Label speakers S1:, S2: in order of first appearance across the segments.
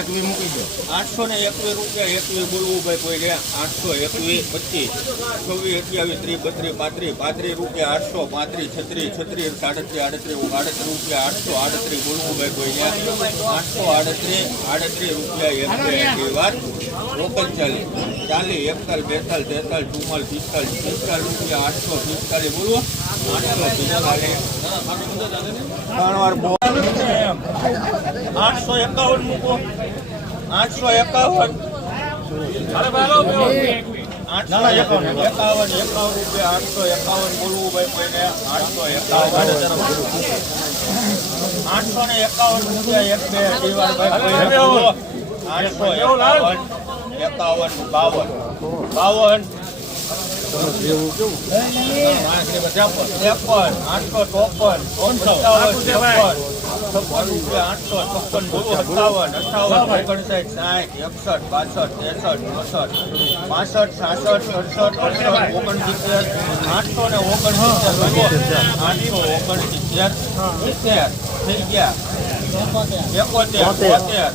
S1: એકવી મૂકી દો.
S2: આઠસો ને રૂપિયા એકવી બોલવું ભાઈ કોઈ આઠસો એકવીસ પચીસ. ચોવીસ અઠ્યાવીસ ત્રીસ બત્રીસ પાંત્રીસ. પાંત્રીસ રૂપિયા આઠસો પાંત્રીસ છત્રીસ છત્રીસ સાડત્રીસ આડત્રીસ આડત્રીસ રૂપિયા આઠસો આડત્રીસ બોલવું ભાઈ કોઈ ગયા આઠસો આડત્રીસ આડત્રીસ રૂપિયા એક વાર ઓગણચાલીસ ચાલીસ એકતાલીસ બેતાલીસ તેતાલીસ ચુમ્માલીસ પિસ્તાલીસ પિસ્તાલીસ રૂપિયા આઠસો પિસ્તાલીસ બોલવો. આઠસો પિસ્તાલીસ ત્રણ વાર બોલ આઠસો એકાવન મૂકો. આઠસો એકાવન. આઠસો એકાવન એકાવન એકાવન રૂપિયા આઠસો એકાવન બોલવું ભાઈ કોઈને આઠસો એકાવન આઠસો ને એકાવન રૂપિયા એક બે આઠસો એકાવન એકાવન બાવન. બાવન. આઠસો ચોસઠ પાસઠ સાસઠ અડસઠ અડસઠ ઓગણસિત્તેર આઠસો ને ઓગણસિત્તેર આઠસો ઓગણસિત્તેર સિત્તેર થઈ ગયા એકોતેર બોતેર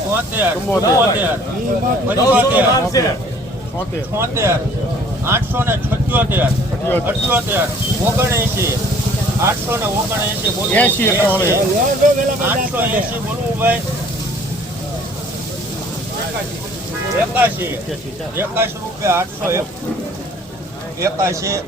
S2: ચોતેર ચુમ્મોતેર પંચોતેર છોતેર. આઠસો ને છત્યોતેર. અઠ્યોતેર. ઓગણએંશી. આઠસો ને ઓગણએંશી બોલવું
S1: એસી.
S2: આઠસો એસી બોલવું ભાઈ. એકાશી. એકાશી રૂપિયા આઠસો એક. એકાશી.